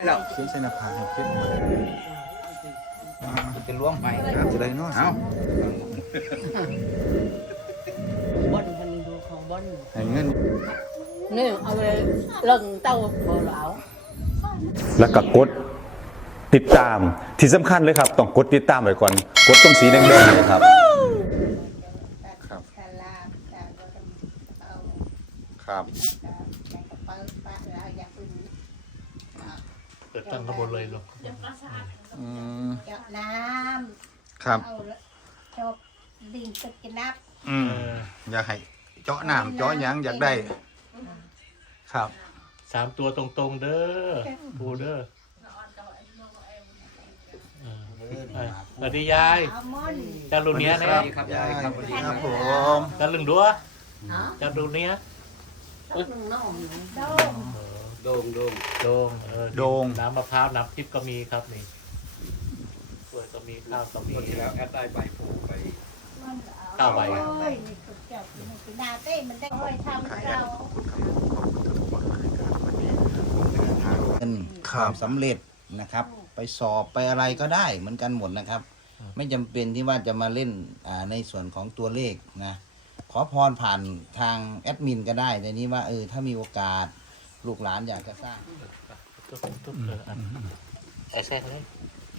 เราเขียนใส่หน้าผากให้เขียนจะล้วงไปครับจะได้เนาะเอาบอนมันดูของบอนให้เงินนี่เอาไปเลิงเต้าพอแล้วแล้วก็กดติดตามที่สำคัญเลยครับต้องกดติดตามไว้ก่อนกดตรงสีแดงๆเลยครับครับครับเปิดตั้งขบวนเลยหรอเจาะน้ำครับจบดิ่งตึกจะนับอยากให้เจาะน้ำเจาะหยังอยากได้ครับ 3 ตัวตรงๆเด้อปูเด้อสวัสดียายจะรุ่นเนี้ยนะครับยายครับสวัสดีครับผมจะรุ่นดัวจะรุ่นเนี้ยโดงโดงน้ำมะพร้าวน้ำทิพย์ก็มีครับนี่กล้วยก็มีข้าวก็มีแล้วแอดได้ใบผูกไปข้าวใบนาเต้มันได้ค่อยทำเราความสำเร็จนะครับไปสอบไปอะไรก็ได้เหมือนกันหมดนะครับ ไม่จำเป็นที่ว่าจะมาเล่นในส่วนของตัวเลขนะขอพรผ่านทางแอดมินก็ได้ในนี้ว่าถ้ามีโอกาสลูกหลานอยากจะสร้างตุ๊บไอ้แซงเลย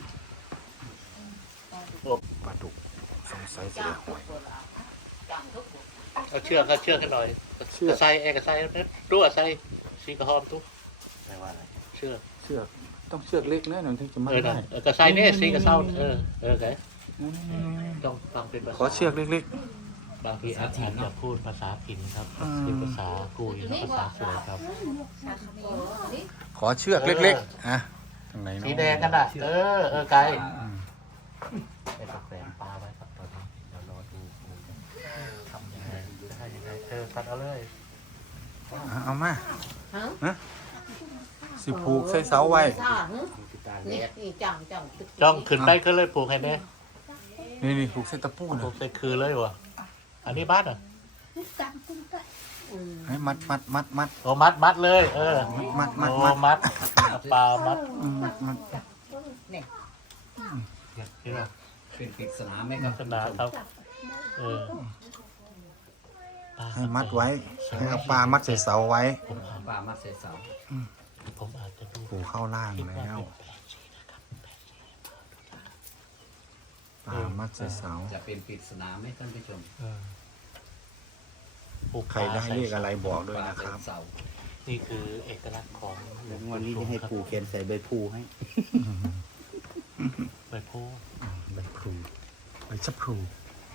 ปลาดุกสงสัยเสียหวยเอาเชือกให้หน่อยกระไซกระไซตู้กระไซสีกระหอมตู้ใช่ว่าอะไรเชือกต้องเชือกเล็กนะหนึ่งถึงจะมัดได้กระไซเนี่ยสีกระเซ้าไงต้องเป็นขอเชือกเล็กบางทีอาจารย์จะพูดภาษาถิ่นครับเป็นภาษากุยภาษาสวยครับขอเชือกเล็กๆอ่ะตรงไหนเนาะสีแดงกันอ่ะไกลเป็นแฝงปลาไว้ครับตอนนี้เดี๋ยวรอดูทำยังไงจะให้ยังไงตัดเอาเลยเอามาสิผูกใส่เสาไว้จ้องขึ้นไปก็เลยผูกให้แน่นี่ผูกใส่ตะปูนะผูกใส่คือเลยวะอันนี้บ้านอ่ะให้มัดโอ้มัดเลยมัดปลามัดเป็นปริศนาไหมครับปริศนาครับให้มัดไว้ให้เอาปลามัดใส่เสาไว้ปลามัดใส่เสาผมอาจจะดูผูเข้าล่างแล้วปลามัดใส่เสาจะเป็นปริศนาไหมท่านผู้ชมใครได้เลขอะไรบอกด้วยนะครับนี่คือเอกลักษณ์ของวันนี้จะให้ปู่เขียนใส่ใบพูให้ใบพูใบพลูใบชะพลู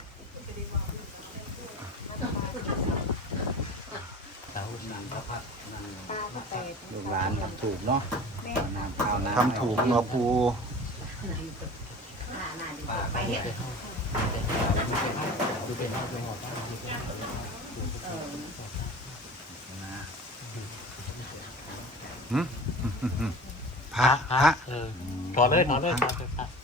ลูกหลานทำถูกเนาะทำถูกเนาะปูพระต่อเลยพระดูพระ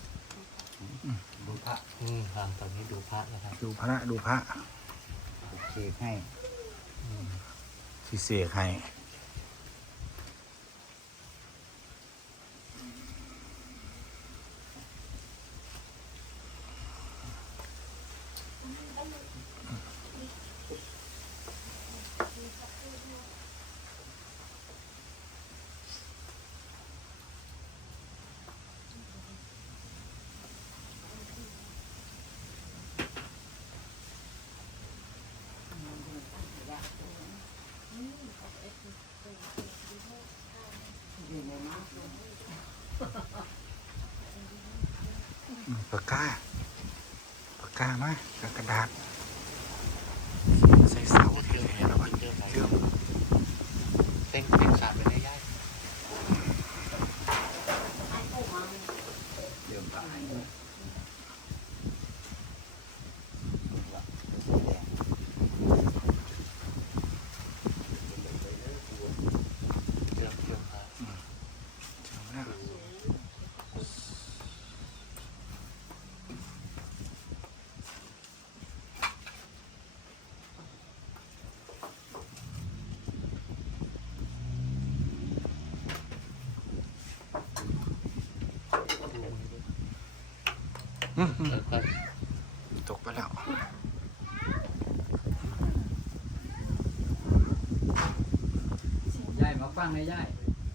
ตอนนี้ดูพระนะครับดูพระเสกให้ที่เสกให้ปากกามากระดาษใส่เสาที่แหนแล้วมันเชื่อมเต็งสามไปได้ย่ายค่อยตกไปแล้วย่ายมาฟังในย่าย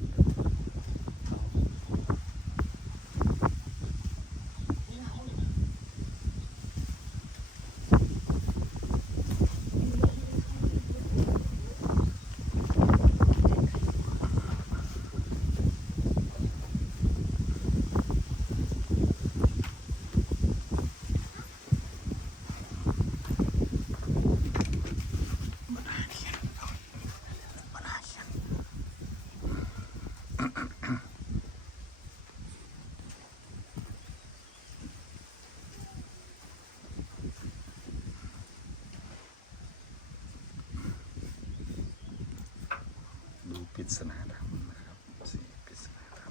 ดูปริศนาธรรมนะครับสี่ปริศนาธรรม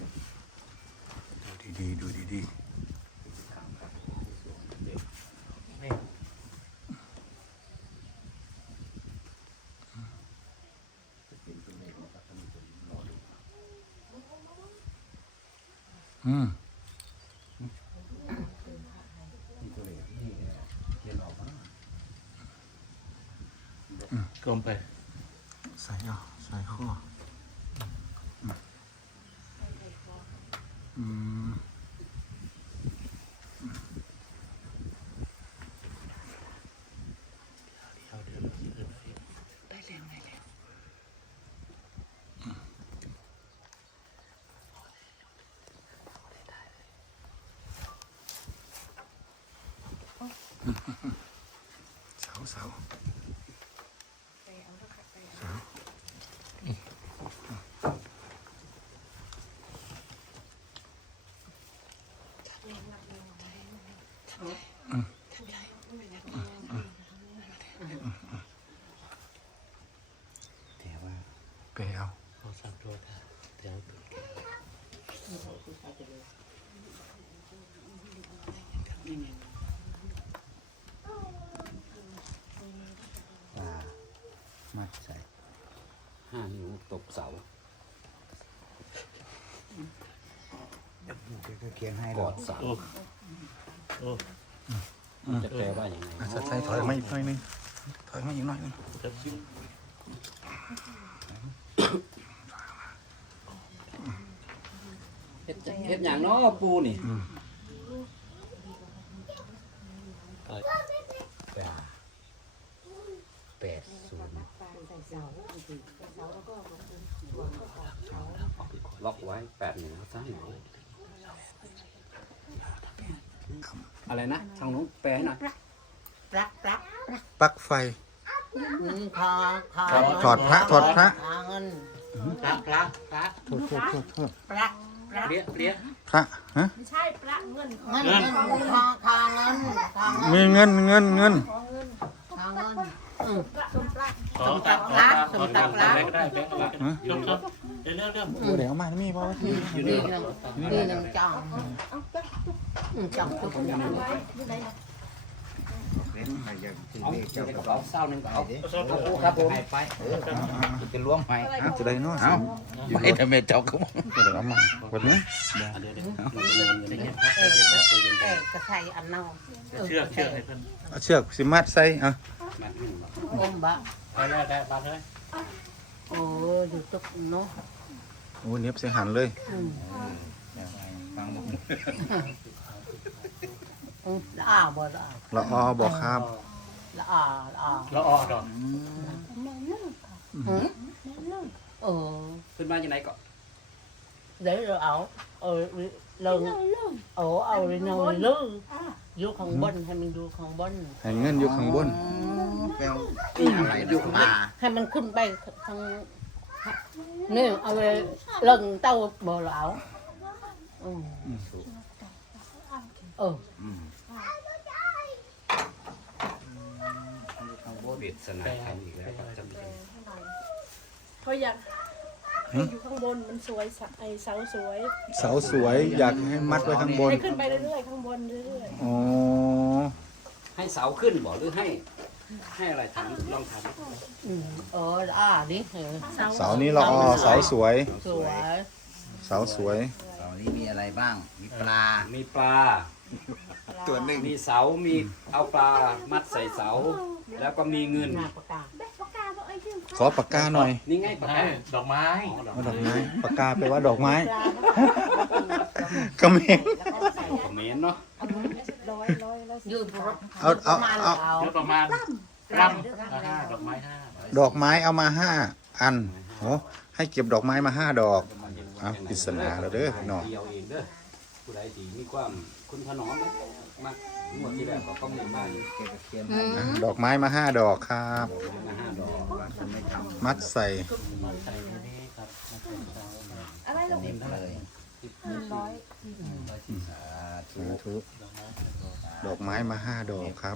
ดูดีๆดูดีๆนี่ๆอืมกลมไปใส่เอาใส่ข้ออืม เสาเสาเสาไปเอาเอาสามตัวค่ะเดี๋ยวมัดใส่ 5 นิ้วตกเสาเดี๋ยวเขียนให้กเราอดเสาโอ้โอ้จะแปลว่าอย่างไงอ่ะใส่ถอยมาอีกหน่อยนึงถอยมาอีกหน่อยนึงจะชิ้นเฮ็ดอย่างเนาะปูนี่ ล็อกไว้8 1 3 อะไรนะทางนู้นแปลให้หน่อยปลักปลักปลั๊กไฟทาทาถอดพระถอดพระทาเงินพระพระพระโทษโทษโทษโทษปลักปลักเปรี้ยเปรี้ยพระฮะไม่ใช่พระเงินของเงินทาทาเงินทาเงินมีเงินเงินเงินทาเงินสมปลักขอตักพระสมตักพระอะไรก็ได้แบงค์อะไรก็ได้ยกเดี๋ยวเรื่องเดี๋ยวมานี่มีเพราะว่าที่นี่หนึ่งจ่องจ่องทุกอย่างเป็นใครอยากถือเอาเลขเจ้าเจ้ากระระเป๋าเป๋าเศร้าหนึ่งก็เอาครับผมให้ไปจะล้วงให้จะได้เนาะเอาไปทำไมเจ้าก็มองเดี๋ยวเอามาวันนี้เดี๋ยวกระใส่อันเน่าเชือกเชือกให้เพิ่นเอาเชือกสิมัดใส่อ่ะอมบะไปแล้วได้บ้านเลยโอ้อยู่ตุกเนาะโอ้เน็บเสียหันเลยฟังบอกละอาบ่ละละออบอกครับละอาละอาแล้วออกดอกเออขึ้นมาจากไหนก่อน để rồi ảo lần ở rồi nồi lư vô không bên hay mình vô không bên ให้เงินอยู่ข้างบนแปลนี่อะไรอยู่ข้างหน้า hay mình khinh bay thằng nếu ở lần tao bò lão ừ เบียดสนามกันอีกแล้วครับท่านผู้ชมเขาอยากให้อยู่ข้างบนมันสวยไอเสาสวยเสาสวยอยากให้มัดไว้ข้างบนให้ขึ้นไปเรื่อยๆข้างบนเรื่อยอ๋อให้เสาขึ้นบ่หรือให้อะไรถามลองถาม đi เสานี้ละออเสาสวย sủa เสาสวยเสานี้มีอะไรบ้าง มีปลามีปลาตัวหนึ่งมีเสา มีเอาปลามัดใส่เสา แล้วก็มีเงินหน้าปากกาขอปากกาหน่อยนี่ไงปลาดอกไม้เอาดอกไม้ปากกาแปลว่าดอกไม้ก็ไม่คอมเมนต์เนาะยืนรถเอาเยอะประมาณรำดอกไม้ห้าดอกไม้เอามา5 อันโอ้ให้เก็บดอกไม้มา5 ดอกเอาปริศนาแล้วเด้อพี่น้องเดียวเองเด้อผู้ใดที่มีความคุณถนอมนะมากงวดที่แล้วก็คอมเมนต์มาอยู่เก็บเขียนอ่ะดอกไม้มา5 ดอกครับมา5 ดอกคนไม่ทมัดใส่ใส่ในนี้ครับำนิ่มเลย สาธุสาธุดอกไม้มา5 ดอกครับ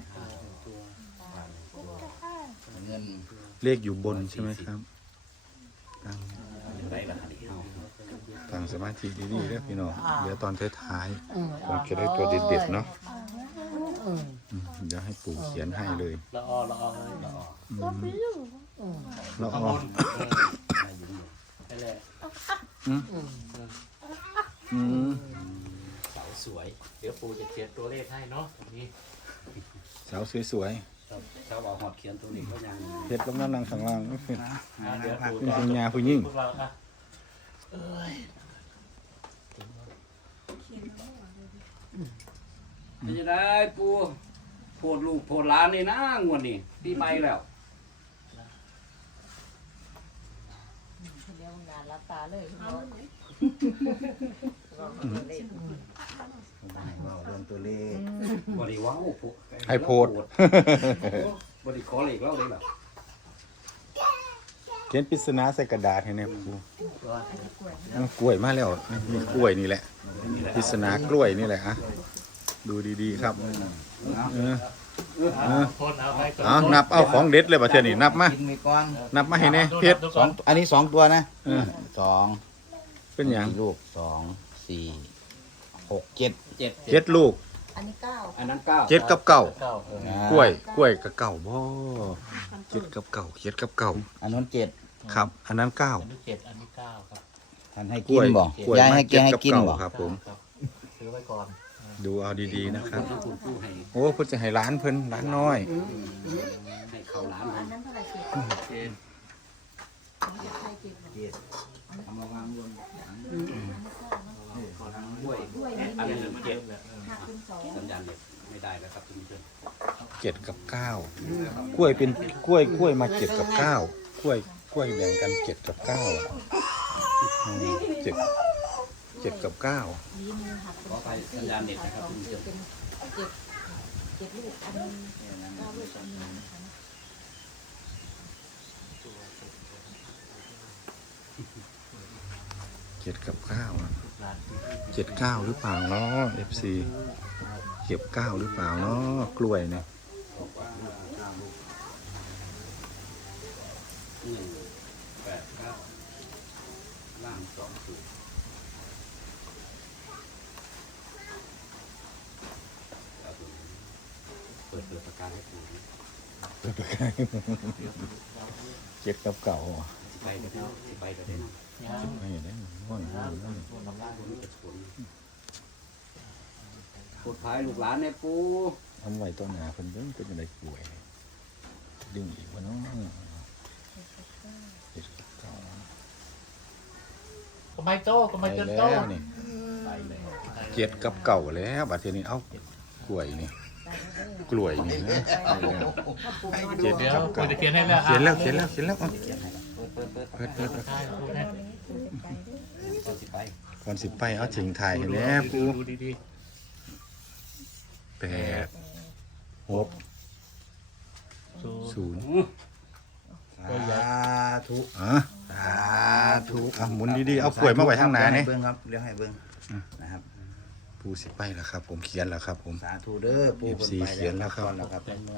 เงินเลขอยู่บนใช่ไหมครับตั้งได้ละคันนี้เอาตั้งสมาธิดีๆเด้อพี่น้องเดี๋ยวตอนท้ายๆผมจะได้ Ờ. ตัวเด็ดๆเนาะเดี๋ยวให้ปู่เขียนให้เลยละออละออเลยละออแล้วข้างอ๋บอนนั่นแหละอืมเสาสวยเดี๋ยวปูจะเขียนตัวเลขให้เนาะตรงนี้สาวสวยเสาเอาหอดเขียนตัวนี้ก็ยังๆเฮ็ดลงนั่งนั่งข้างล่างก็คือเดี๋ยวปูเป็นผู้หญิงผู้หญิงพูดว่าอ่ะเอ้ยไม่จะได้ปูโพดลูกโพดหลานนี่นะงวดนี้ปีใหม่แล้วเดี๋ยวงานรับตาเลยบอกเรื่องตัวเลขบริว้าวให้โพดบริขอเหล็กเล่าเลยแบบเขียนปริศนาใส่กระดาษให้แน่ปู่เอากล้วยมาแล้วนี่กล้วยนี่แหละปริศนากล้วยนี่แหละอะดูดีๆครับเออคนเอาไปก่อนเอานับเอาของเด็ดเลยประเทศนี้นับมากินมีก้อนนับมาให้แน่เพชรสองอันนี้2 ตัวนะเออสองเป็นอย่างกี่ลูก2 4 6 7 7 ลูกอันนี้เก้าอันนั้นเก้า 7 กับเก่าเก้ากล้วยกับเก่าบ่7 กับเก่า7 กับเก่าอันนั้น7 ครับ อันนั้น 9 อันนี้เจ็ดอันนี้เก้าครับท่านให้กกิล้วยนบ่กล้วยยายมาให้แก 7 ให้กับกินเก่าบ่ครับผมครับซื้อไว้ก่อนดูเอาดีๆนะครับคุณผู้ให้โอ้เพิ่นจะให้ร้านเพิ่นร้านน้อยให้เขาหลานอัมันนนั้นเท่าไหร่เจ็ดเจ็ดเอามาวางบนกล้วยด้วยนี่อันนี้เจ็ดหักเป็นสองสัญญาณเน็ตไม่ได้แล้วครับคุณผู้ชม 7 กับ 9 กล้วยเป็นกล้วยมา7 กับ 9 กล้วยแบ่งกัน7 กับ 9อ่ะ7 กับ 9 นี้มือหักขอไปสัญญาณเน็ตนะครับคุณผู้ชมเป็นเจ็ดลูกอันนึงเก้าลูกอันนึงนะคะ 7 กับ 9อ่ะ7 9 หรือเปล่าเนาะ FC เก็บ 9 หรือเปล่าเนาะกล้วยเนี่ย 1 8 9ล่าง2 0เปิดประกาศให้ปู 7 กับเก่าอ่ะไปกันเนาะไปกันเนาะไม่เห็นได้ม่อนปลดภัยลูกหลานเนี่ยปูทำไว้ต้นหนาเพิ่นเบิ่งเป็นอะไรกล้วยดึงอีกวะเนาะ7 กับ 9 ก็ไม่โตก็ไม่ไปจนแล้โตวนี่7 กับเก่าแล้วบัดทีนี้เอ้ากล้วยนี่กล้วยนี่นะไปแล้ว7 เดี๋ยวกับปูเก่าจะเขียนให้แล้วเขียนแล้วเอาเปิดใช่ปูให้คนสิไปก่อนสิไปเอาถิงถ่ายให้แน่ปูดูดี 8 6 ๆดู 0 สาธุอ่ะสาธุเอาหมุนดีๆเอากล้วยมาไว้ข้างหน้าเนี่นี่เบิ่งครับเลี้ยวให้เบิ่งนะครับปูสิไปแล้วครับ ผมเขียนแล้วครับผมสาธุเด้อปู่ FC เขียนแล้วครับแล้วครับ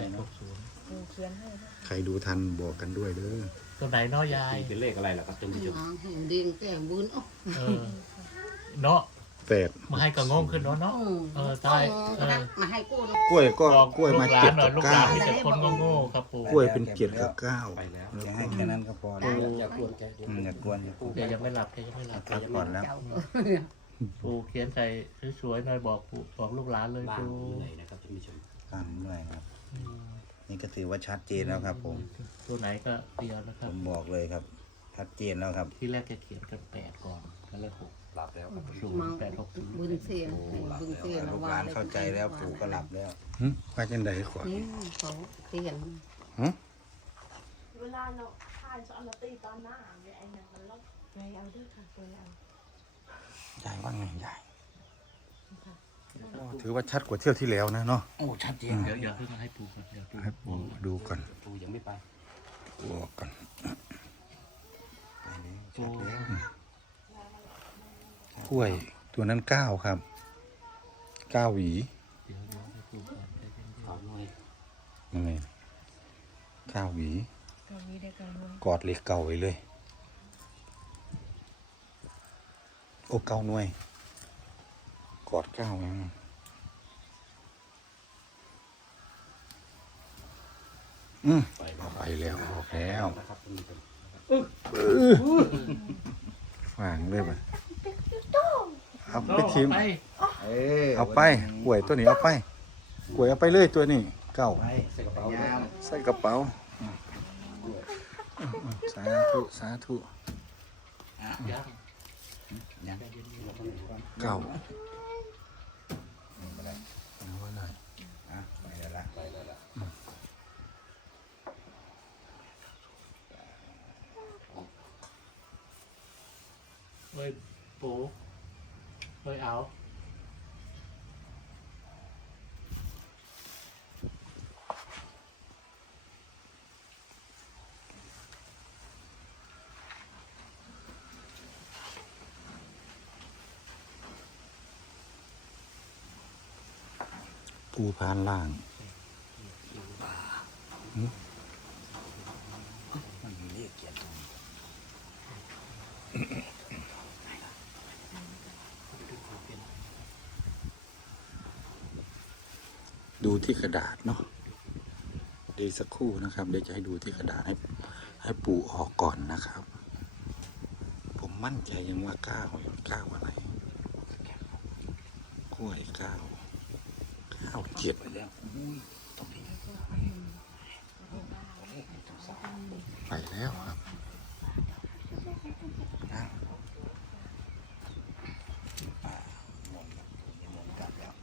ใครดูทันบอกกันด้วยเด้อตัวไหนเนาะยายเป็นเลขอะไรล่ะครับท่านผู้ชมดินแต่บุญอ๋อเออเนาะ 8 มาให้ก็งงขึ้นเนาะเนาะเออใช่เออมาให้กูกล้วยก็กล้วยมาลูหล 7 หน่กัอยบลูกหลานมี 9 แต่คนโง่ๆครับปูกล้วยเป็น7กับไปแล้วแกให้แค่นั้นก็พอแล้วอย่ากวนแกเดี๋ยวอย่ากวนอย่าพูดแกยังไม่หลับแกยังไม่หลับพักผ่อนแล้วเปูเขียนใส่สวยๆหน่อยบอกลูกหลานเลยบ้านปูอยู่ไหนนะครับท่านผู้ชมฟังด้วยครับ นี่ก็ถือว่าชัดเจนแล้วครับ ผมตัวไหนก็เดียวนะคผรับมบอกเลยครับ ชัดเจนแล้วครับที่แรกจะเขียนกัน8ก่อนแล้วเลข6 หลับแล้วครับ 0 8 6 บึงเสียงบึงเสียงลูกหลานเข้าใจแล้วปู่ก็หลับแล้วว่าจังไดขวาเขาเขียนเวลาเนาะทานสอนเราตีตอนหน้าเนี่ยไอ้นั่นมันลบไปเอาด้วยค่ะไปเอายายว่าไงยายถือว่าชัดกว่าเที่ยวที่แล้วนะเนาะโอ้ชัดเจนเดี๋ยวเพิ่งให้ปูก่อนเดี๋ยวปูให้ปูดูก่อนปูยังไม่ไปปูออกก่อนชัดแล้วกล้วยตัวนั้น9ครับ9หวีเดี๋ยวให้ปูก่อนได้ยังเอาหน่อยยังไง9หวีตอนนี้ได้กันเลยกอดเหล็กเก่าไว้เลย โอ้9หน่วย กอด9ยังไปแล้วออกแล้วนะครับท่านผู้ชมวางเลยป่ะเอาไปทิมไปเอาไปกล้วยตัวนี้เอาไปกล้วยเอาไปเลยตัวนี้เก้าไปใส่กระเป๋ายาวใส่กระเป๋าสาธุสาธุยังยังเก้าไปแล้วเอาไว้หน่อยไปแล้วละไปแล้วละเฮ้ยปูเฮ้ยเอาปูพานล่างมันมีเลขเขียนตรงดูที่กระดาษเนาะเดี๋ยวสักครู่นะครับเดี๋ยวจะให้ดูที่กระดาษให้ปูออกก่อนนะครับ ผมมั่นใจยังว่า9อะไรกล้วย9 9 ไปแล้ว 7ไปแล้วครับกลับแล้ว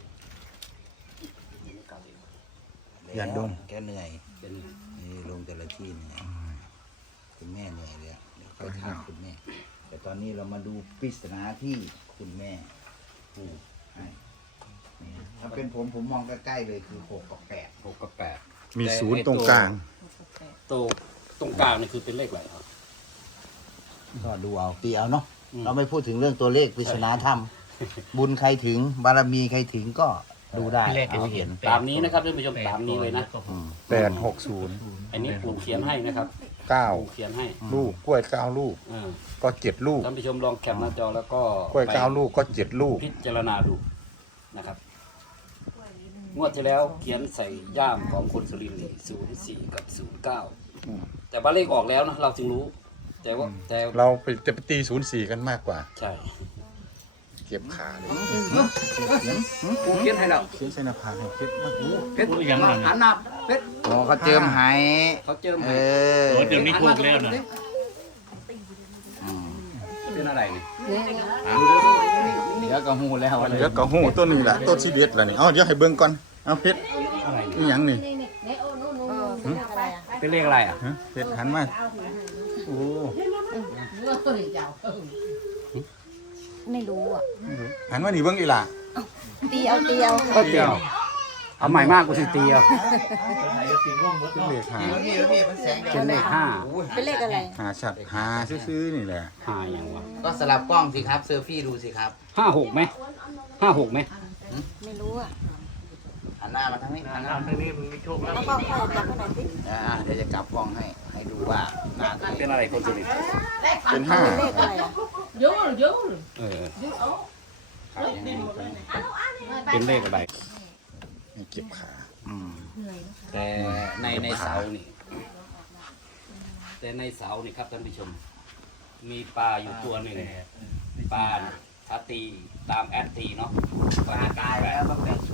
อย่าดมแกเหนื่อยเป็นนี่ลงแต่ละที่เหนื่อยคุณแม่เหนื่อยเลยเดี๋ยวไปถามคุณแม่ แต่ตอนนี้เรามาดูปริศนาที่คุณแม่พูดให้นี่ถ้าเป็นผมมองใกล้ๆเลยคือ6 กับ 8 6 กับ 8 มีศูนย์ตรงกลางตรงกลางนี่คือเป็นเลขอะไรครับก็ดูเอาตีเอาเนาะอืมเราไม่พูดถึงเรื่องตัวเลขปริศนาธรรม บุญใครถึงบารมีใครถึงก็ดูได้ที่แรกจะเอาเขีเห็ยนนตามนี้นะครับท่านผู้ชมตามนี้เลยนะ 860 อันนี้ปู่เขียนให้นะครับปู่ 9 เขียนให้ลูกกล้วย9ลูกอ่าก็7ลูกท่านผู้ชมลองแคปหน้าจอแล้วก็กล้วยไป 9ลูกก็7ลูกพิจารณาดูนะครับงวดที่แล้วเขียนใส่ย่ามของคนสุรินทร์04 กับ 09 แต่ว่าเลขออกแล้วนะเราจึงรู้ แต่เราจะไปตี04กันมากกว่าใช่เก็บขาเลยปู่เขียนให้เราเขียนใส่หน้าผากให้คิดมากเพชรอย่างนั้นหันหน้าเพชรอ๋อเขาเจิมให้เขาเจิมเอให้อโอ้เดี๋ยวนี้ถูกแล้วนะเป็นอะไรนี่เดี๋ยวก็หูแล้วเดี๋ยวก็หูต้นนี้แหละต้นชีเด็ดล่ะนี่เอาเดี๋ยวให้เบิ่งก่อนเอาเพชรอะไรนี่หยังนี่เป็นเลขอะไรอ่ะฮะเพชรหันมาโอ้ไม่รู้อ่ะหันมานี่เบิ่งอีหล่ะเตียวเดียวเอาใหม่มากกูสิตีเอาเป็นเลขหาเป็นเลขห้าเป็นเลขอะไรหาชัดหาซื่อๆนี่แหละห้าอย่างวะก็สลับกล้องสิครับเซลฟี่ดูสิครับ 56ไหม56ไหมไม่รู้อ่ะหันหน้ามาทางนี้หันหน้าทางนี้มันมีโชคแล้วแล้วก็ค่อยจับให้หน่อยสิเดี๋ยวจะกลับกล้องให้ดูว่าหน้าตัวเอเป็นงอะไรคนสุรินทร์เป็นห้าเป็นเลขอะไรอ่ะเออครับยังไงเป็นเลขอะไรให้เก็บขาแต่ในเสานี่แต่ในเสานี่ครับท่านผู้ชม มีปลาอยู่ตัวหนึ่งปลาทถ้าตีตามแอดตีเนาะปลากายแล้วก็เป็น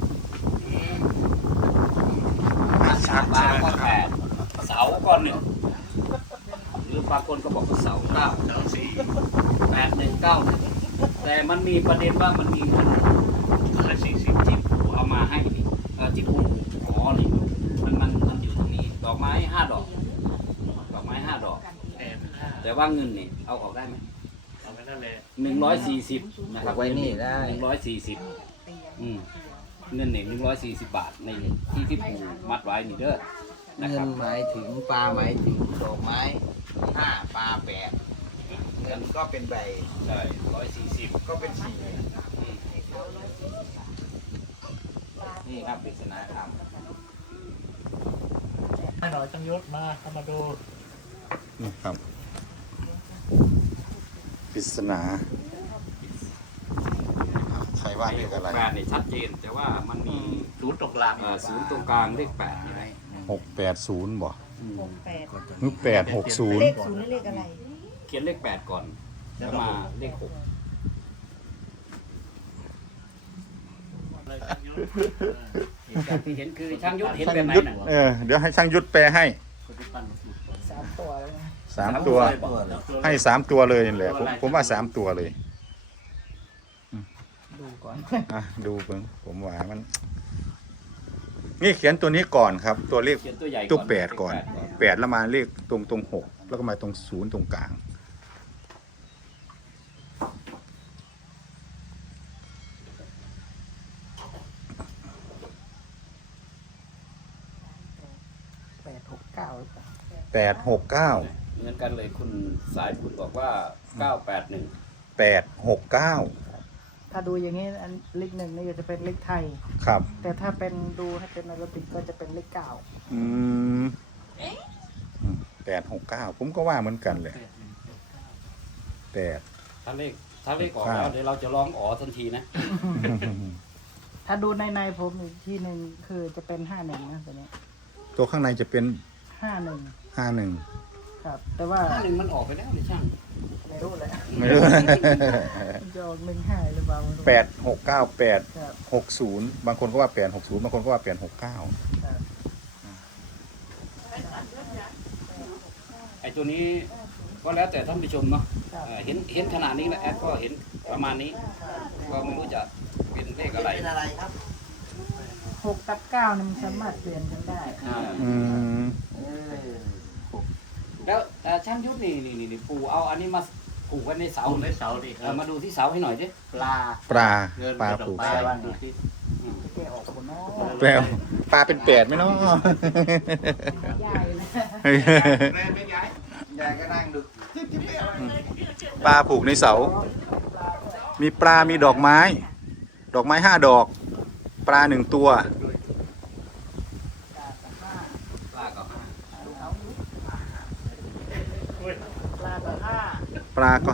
ปลาก็แปดเสาก็หนึ่งหรือบางคนก็บอกว่าเสาเก้า8 1 9 1แต่มันมีประเด็นว่ามันมีเงิน40ที่ปู่เอามาให้นี่ที่ปู่อ๋อนี่มันอยู่ตรงนี้ดอกไม้5 ดอกดอกไม้5 ดอก แต่ว่าเงินนี่เอาออกได้ไหมเอาไปนั่นเลย140นะครับไว้นี่ได้ 140เงินเนี่ย140 บาทในที่ปู่มัดไว้นี่เด้อนะคเงิรับนหมายถึงปลาหมายถึงดอกไม้5ปลา8เงินก็เป็นใบใช่140 ก็เป็น4นี่ครับปริศนาธรรมให้หน่อยจังยศมาเข้ามาดูนี่ครับปริศนาใครว่าเลขอะไร 8เนี่ยชัดเจนแต่ว่ามันมีศูนย์ตรงกลางศูนย์ตรงกลางเลข8นี่นะ 680บ่ 8 หรือ860 เลขศูนย์หรือเลขอะไรเขียนเลข8ก่อนแล้วมาเลข6อย่างที่เห็นคือช่างยุทธเห็นแบบไหนน่ะเดี๋ยวให้ช่างยุทธแปลให้ 3 ตัวเลยนะ 3 ตัว ให้3 ตัวเลยนี่แหละผมว่า3 ตัวเลยดูก่อนดูเพิ่งผมว่ามัน นี่เขียนตัวนี้ก่อนครับ ตัวเลขเขียนตัวใหญ่ตัว8ก่อน8แล้วมาเลขตรง6แล้วก็มาตรง0ตรงกลาง 869หรือเปล่า 869 เหมือนกันเลยคุณสายบุญบอกว่า981 869 ถ้าดูอย่างนี้อันเลข 1นี่ก็จะเป็นเลขไทยครับแต่ถ้าเป็นดูให้เป็นอาราบิกก็จะเป็นเลข 9 อืม869ผมก็ว่าเหมือนกันเลย8 ถ้าเลขออกแล้วเดี๋ยวเราจะร้องอ๋อทันทีนะถ้าดูในผมอีกที่หนึ่งคือจะเป็น 51นะตัวนี้ตัวข้างในจะเป็น 51 51 ครับ แต่ว่า 1มันออกไปแล้วนี่ช่างไม่รู้เลยไม่รู้มันจะออก15หรือเปล่าไม่รู้ 869 ครับ 860บางคนก็ว่า860บางคนก็ว่า869 ครับไอ้ตัวนี้ก็แล้วแต่ท่านผู้ชมเนาะครับเห็นขนาดนี้แล้วแอดก็เห็นประมาณนี้ ก็ไม่รู้จะเป็นเลขอะไรเป็นอะไรครับ 6 กับ 9นี่มันสามารถเปลี่ยนกันได้อืมแล้วช่างยุทธนี่ปู่เอาอันนี้มาผูกไว้ในเสาเอาในเสาดิมาดูที่เสาให้หน่อยสิปลาปลาเงินปลากับดอผูกกไม้ใส่วันดูที่แกออกคนนอกแปลวปลาเป็น8ไหมเนาะใหญ่นะยายก็นั่งดูปลาผูกในเสา มีปลา มีดอกไม้ ดอกไม้5 ดอก ปลา1 ตัวปลากับปลาต่อ5 ปลาก็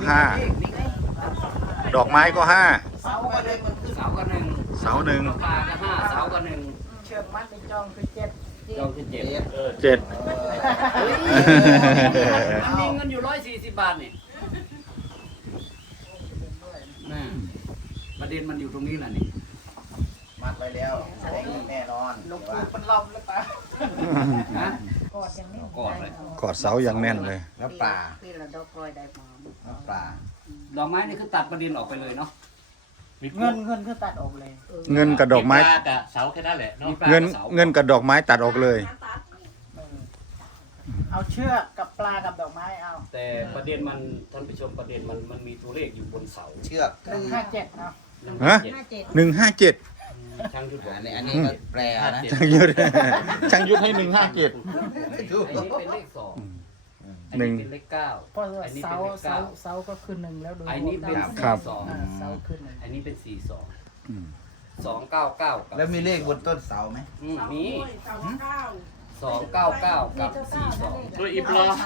5ดอกไม้ก็5 เสาก็เลยมันคือเสากับ1 เสา1 ปลากับ5เสากับ1 เชือกมัดในจองคือ7 เราคือ7 7 มันมีเงินอยู่140 บาทนี่น่ะประเด็นมันอยู่ตรงนี้แหละนี่มัดไว้แล้วได้เงินแน่นอนหลวงปู่เป็นลมหรือเปล่าฮะกอดอย่างนี้กอดเลยกอดเสาอย่างแน่นเลยแล้วปลาปีละดอกรอยได้มาแล้วปลาดอกไม้นี่คือตัดประเด็นออกไปเลยเนาะเงินคือตัดออกเลยเงินกับดอกไม้ปลากับเสาแค่นั้นแหละเนาะมีปลาเงินกับสาเงินกับดอกไม้ตัดออกเลยเอาเชือกกับปลากับดอกไม้เอาแต่ประเด็นมันท่านผู้ชมประเด็นมันมีตัวเลขอยู่บนเสาเชือกคือ 157เอาฮะ 157 157 ช่างยุทธบอกอันนี้ก็แปลนะช่างยุทธช่างยุทธให้157 อันนี้เป็นเลข2อันนี้เป็นเลข9 เพราะว่าอันนี้เสาเป็นเลขเสา 9 เสาก็คือ1แล้วโดยอันนี้เป็นครับเสาคือ1 อันนี้เป็นอืม 42 299กับแล้วมีเลขบนต้นเสาไหมมีเสาเก้า 299กับ42 ตัวอิบรอ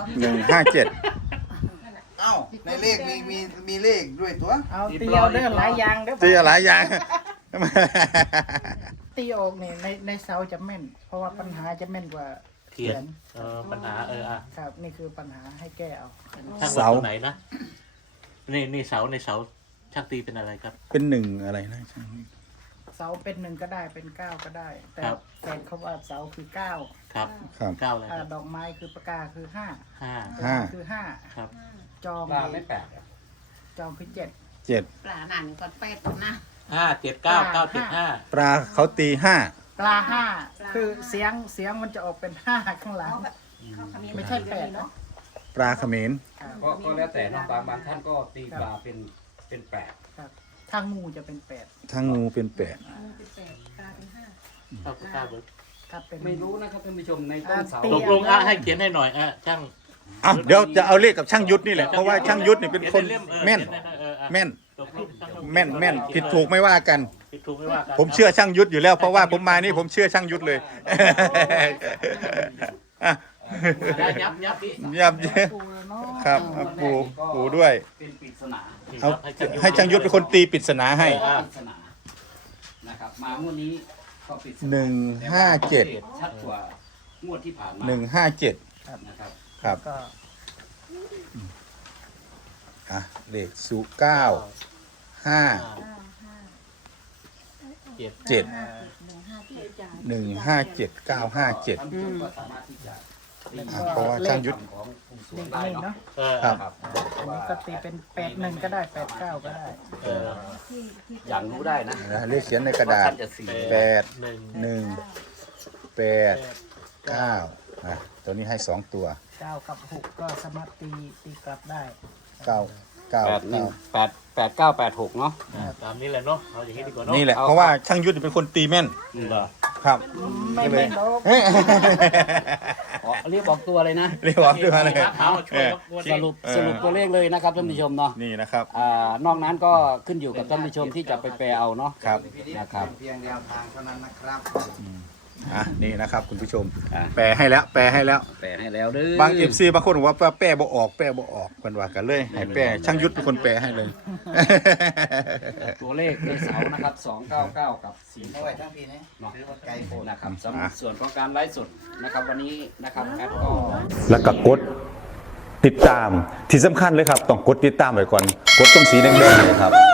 157 เอ้าในเลขมีเลขด้วยตัวเอาตีเอาเด้อหลายอย่างเด้อตีอะไรอย่างตีออกนี่ในเสาจะแม่น เพราะว่าปัญหาจะแม่นกว่าเขียนปัญหาอ่ะครับ นี่คือปัญหาให้แก้เอาช่างเสาว่าตัวไหนนะนี่เสาในเสาช่างตีเป็นอะไรครับเป็นหนึ่งอะไรนะช่างเสาเป็นหนึ่งก็ได้เป็นเก้าก็ได้ แต่ครับแฟนเขาว่าเสาคือเก้าครับครับเก้าอะไรครับดอกไม้คือปากกาคือห้าห้าห้าคือห้าครับจองปลาไม่แปลกจองคือเจ็ดเจ็ดปลาหนังก่อนแปดตัวนะ 579 975 ปลาเขาตีห้าปลาห้าคือเสียงมันจะออกเป็นห้าข้างหลัง ไม่ใช่แปดเนาะปลาเขมรก็แล้วแต่เนาะบางท่านก็ตีปลาเป็นแปดครับถ้างูจะเป็นแปดถ้างูเป็นแปด 995เบิร์ดถ้าเป็นไม่รู้นะครับท่านผู้ชมในต้นเสาตกลงให้เขียนให้หน่อยช่างอ่ะเดี๋ยวจะเอาเลขกับช่างยุทธนี่แหละเพราะว่าช่างยุทธนี่เป็นคนแม่นแม่นตกลงช่างยุทธแม่นผิดถูกไม่ว่ากันผิดถูกไม่ว่ากันผมเชื่อช่างยุทธอยู่แล้วเพราะว่าผมมานี่ผมเชื่อช่างยุทธเลยอ่ะได้ยับพี่เยี่ยมเยครับเอาปูด้วยเป็นปริศนาเอาให้ช่างยุทธเป็นคนตีปริศนาให้ปริศนานะครับมางวดนี้ก็ปริศนา 157 ชัดกว่างวดที่ผ่านมา 157 นะครับครับก็อ่ะเลข9 5 เจ็ด 7 157 957 ท่านผู้ชมก็สามารถที่จะตีเพราะว่าช่างยุทธของผู้สูเลงขได้นี้เนาะเนาะครับอันนี้ก็ตีเป็นแปดหนึ่งก็ได้แปดเก้าก็ได้อย่างรู้ได้นะเลขเขียนในกระดาษว่ท่นจะสี่ 8 1 8 9อ่ะตัวนี้ให้ 2 ตัวเก้ากับหกก็สามารถตีกลับได้ 9 8 เนาะตามนี้แหละเนาะเอาอย่างนี้ดีกว่าเนาะนี่แหละเพราะว่าช่างยุทธเป็นคนตีแม่นเหรอครับไม่เป็นโรคเฮ้ยอ๋อเรียกบอกตัวเลยนะเรียกว่าด้วยอะไรเอาช่วยสรุปตัวเลขเลยนะครับท่านผู้ชมเนาะนี่นะครับนอกนั้นก็ขึ้นอยู่กับท่านผู้ชมที่จะไปแปลเอาเนาะครับนะครับเพียงแนวทางเท่านั้นนะครับอ่ะนี่นะครับคุณผู้ชมอ่ะแปลให้แล้วแปลให้แล้วแปลให้แล้วเด้อบางFC บางคนบอกว่าแปลบ่ออกแปลบ่ออกกันว่ากันเลยให้แปลช่างยุทธเป็นคนแปลให้เลยตัวเลขในเสานะครับ299กับเอาไว้ทั้งปีนี้เนาะไกลโพดนะครับสำหรับส่วนของการไลฟ์สดนะครับวันนี้นะครับแอดก็แล้วก็กดติดตามที่สำคัญเลยครับ ต้องกดติดตามไว้ก่อน กดตรงสีแดงๆเนยครับ